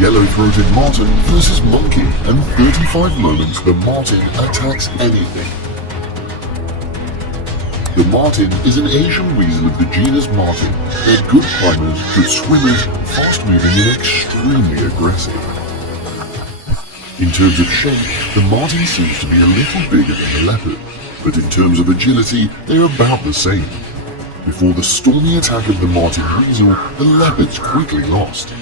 Yellow-throated marten versus monkey, and 35 moments the marten attacks anything. The marten is an Asian weasel of the genus Marten. They're good climbers, good swimmers, fast-moving and extremely aggressive. In terms of shape, the marten seems to be a little bigger than the leopard, but in terms of agility, they're about the same. Before the stormy attack of the marten weasel, the leopards quickly lost.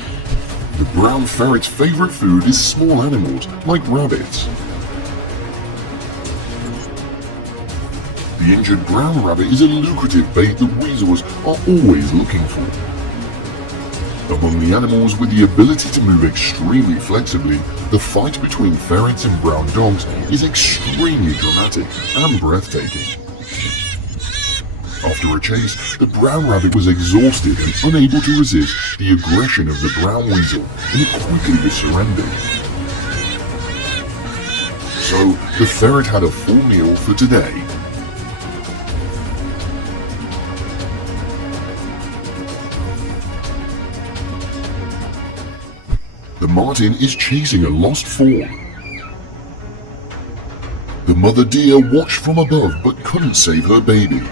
The brown ferret's favorite food is small animals like rabbits. The injured brown rabbit is a lucrative bait that weasels are always looking for. Among the animals with the ability to move extremely flexibly, the fight between ferrets and brown dogs is extremely dramatic and breathtaking. After a chase, the brown rabbit was exhausted and unable to resist the aggression of the brown weasel, and it quickly surrendered. So, the ferret had a full meal for today. The marten is chasing a lost fawn. The mother deer watched from above but couldn't save her baby.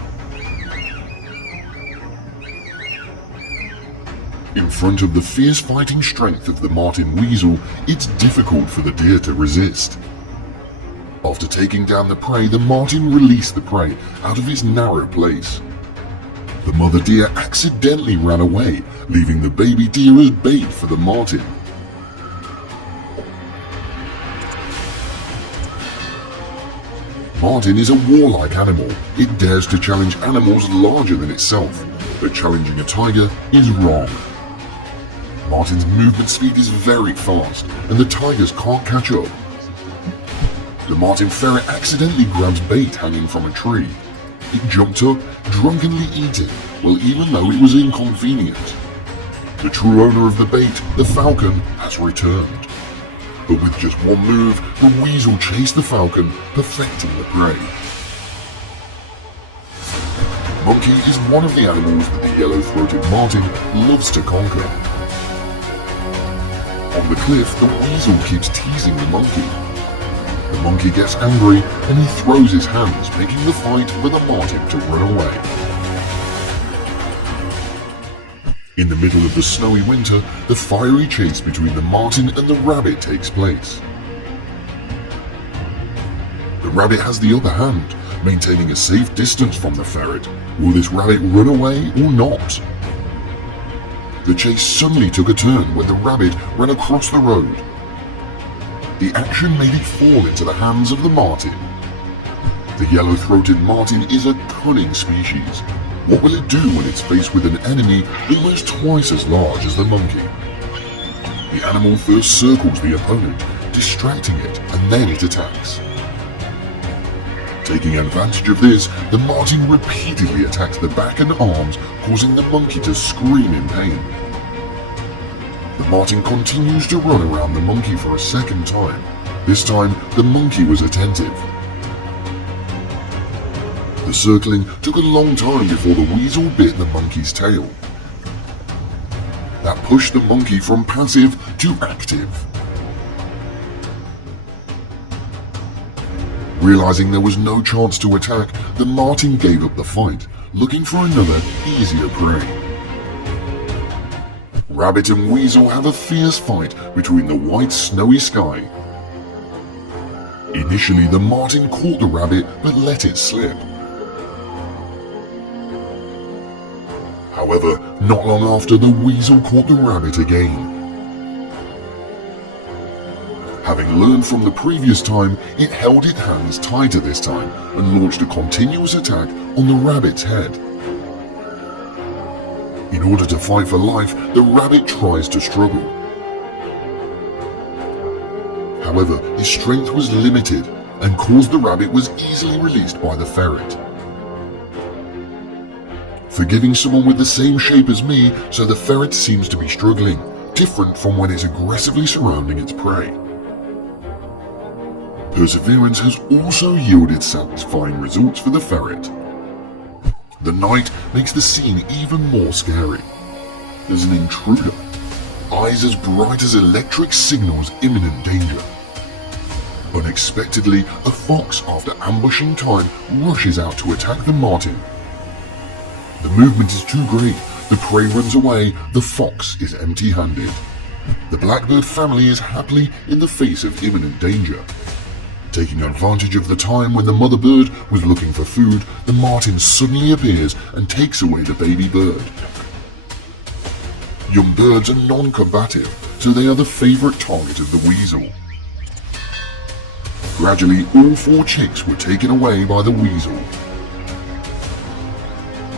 In front of the fierce fighting strength of the marten weasel, it's difficult for the deer to resist. After taking down the prey, the marten released the prey out of its narrow place. The mother deer accidentally ran away, leaving the baby deer as bait for the marten. Marten is a warlike animal. It dares to challenge animals larger than itself, but challenging a tiger is wrong. Marten's movement speed is very fast, and the tigers can't catch up. The marten ferret accidentally grabs bait hanging from a tree. It jumped up, drunkenly eating, well, even though it was inconvenient. The true owner of the bait, the falcon, has returned. But with just one move, the weasel chased the falcon, perfecting the prey. Monkey is one of the animals that the yellow-throated marten loves to conquer. On the cliff, the weasel keeps teasing the monkey. The monkey gets angry and he throws his hands, making the fight for the marten to run away. In the middle of the snowy winter, the fiery chase between the marten and the rabbit takes place. The rabbit has the upper hand, maintaining a safe distance from the ferret. Will this rabbit run away or not? The chase suddenly took a turn when the rabbit ran across the road. The action made it fall into the hands of the marten. The yellow-throated marten is a cunning species. What will it do when it's faced with an enemy almost twice as large as the monkey? The animal first circles the opponent, distracting it, and then it attacks. Taking advantage of this, the marten repeatedly attacks the back and arms, causing the monkey to scream in pain. The marten continues to run around the monkey for a second time. This time, the monkey was attentive. The circling took a long time before the weasel bit the monkey's tail. That pushed the monkey from passive to active. Realizing there was no chance to attack, the marten gave up the fight, looking for another, easier prey. Rabbit and weasel have a fierce fight between the white snowy sky. Initially, the marten caught the rabbit but let it slip. However, not long after, the weasel caught the rabbit again. Having learned from the previous time, it held its hands tighter this time and launched a continuous attack on the rabbit's head. In order to fight for life, the rabbit tries to struggle. However, his strength was limited, and caused the rabbit was easily released by the ferret. Forgiving someone with the same shape as me, so the ferret seems to be struggling, different from when it's aggressively surrounding its prey. Perseverance has also yielded satisfying results for the ferret. The night makes the scene even more scary. There's an intruder. eyes as bright as electric signals imminent danger. Unexpectedly, a fox, after ambushing time, rushes out to attack the marten. The movement is too great, the prey runs away, the fox is empty-handed. The blackbird family is happily in the face of imminent danger. Taking advantage of the time when the mother bird was looking for food, the marten suddenly appears and takes away the baby bird. Young birds are non-combative, so they are the favorite target of the weasel. Gradually, all 4 chicks were taken away by the weasel.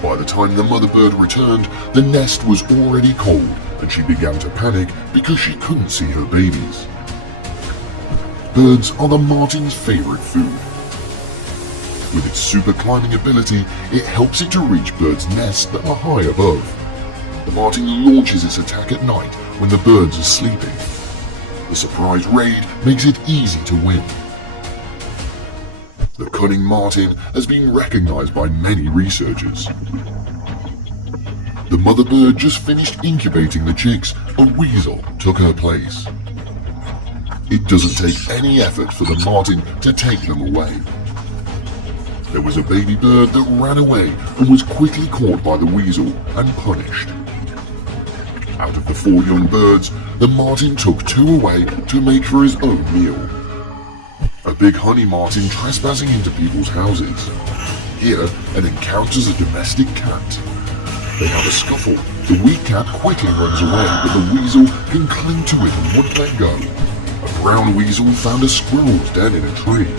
By the time the mother bird returned, the nest was already cold, and she began to panic because she couldn't see her babies. Birds are the marten's favorite food. With its super climbing ability, it helps it to reach birds' nests that are high above. The marten launches its attack at night when the birds are sleeping. The surprise raid makes it easy to win. The cunning marten has been recognized by many researchers. The mother bird just finished incubating the chicks. A weasel took her place. It doesn't take any effort for the marten to take them away. There was a baby bird that ran away and was quickly caught by the weasel and punished. Out of the 4 young birds, the marten took 2 away to make for his own meal. A big honey marten trespassing into people's houses. Here, it encounters a domestic cat. They have a scuffle. The weak cat quickly runs away, but the weasel can cling to it and wouldn't let go. A brown weasel found a squirrel's den in a tree.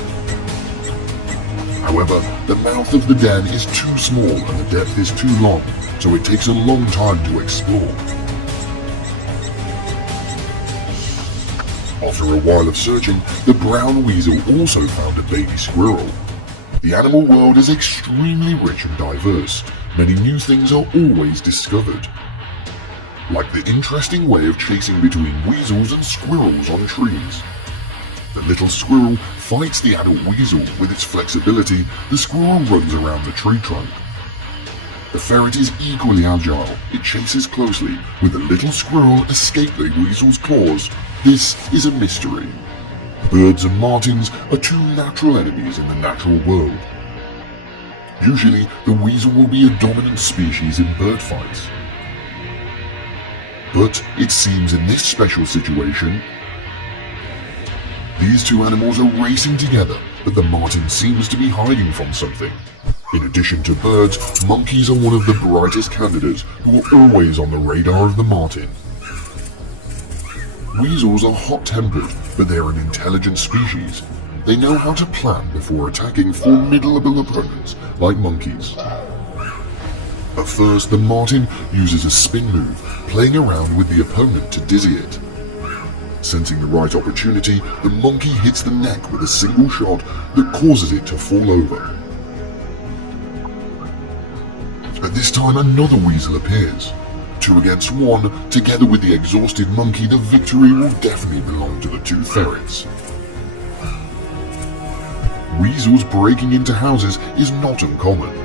However, the mouth of the den is too small and the depth is too long, so it takes a long time to explore. After a while of searching, the brown weasel also found a baby squirrel. The animal world is extremely rich and diverse. Many new things are always discovered. Like the interesting way of chasing between weasels and squirrels on trees. The little squirrel fights the adult weasel. With its flexibility, the squirrel runs around the tree trunk. The ferret is equally agile. It chases closely. Will the little squirrel escape the weasel's claws? This is a mystery. Birds and martens are 2 natural enemies in the natural world. Usually, the weasel will be a dominant species in bird fights. But it seems in this special situation, these 2 animals are racing together, but the marten seems to be hiding from something. In addition to birds, monkeys are one of the brightest candidates who are always on the radar of the marten. Weasels are hot-tempered, but they are an intelligent species. They know how to plan before attacking formidable opponents like monkeys. At first, the marten uses a spin move, playing around with the opponent to dizzy it. Sensing the right opportunity, the monkey hits the neck with a single shot that causes it to fall over. At this time, another weasel appears. 2 against 1, together with the exhausted monkey, the victory will definitely belong to the 2 ferrets. Weasels breaking into houses is not uncommon.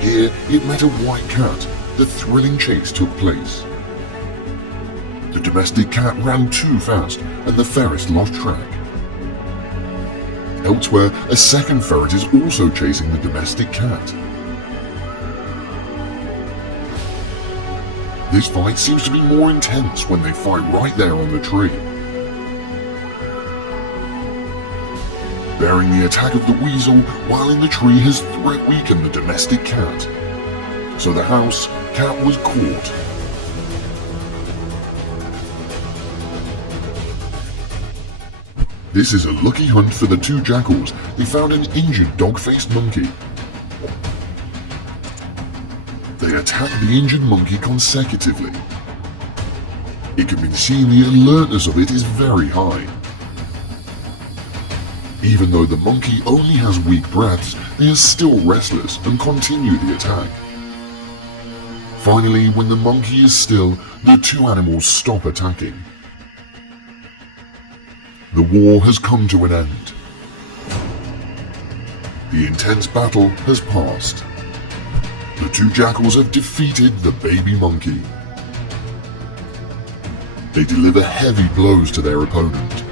Here, it met a white cat. The thrilling chase took place. The domestic cat ran too fast, and the ferret lost track. Elsewhere, a second ferret is also chasing the domestic cat. This fight seems to be more intense when they fight right there on the tree. Bearing the attack of the weasel while in the tree has weakened the domestic cat. So the house cat was caught. This is a lucky hunt for the 2 jackals. They found an injured dog-faced monkey. They attack the injured monkey consecutively. It can be seen the alertness of it is very high. Even though the monkey only has weak breaths, they are still restless and continue the attack. Finally, when the monkey is still, the 2 animals stop attacking. The war has come to an end. The intense battle has passed. The 2 jackals have defeated the baby monkey. They deliver heavy blows to their opponent.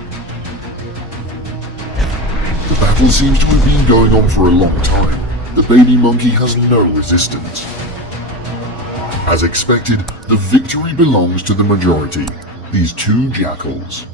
The battle seems to have been going on for a long time. The baby monkey has no resistance. As expected, the victory belongs to the majority, these two jackals.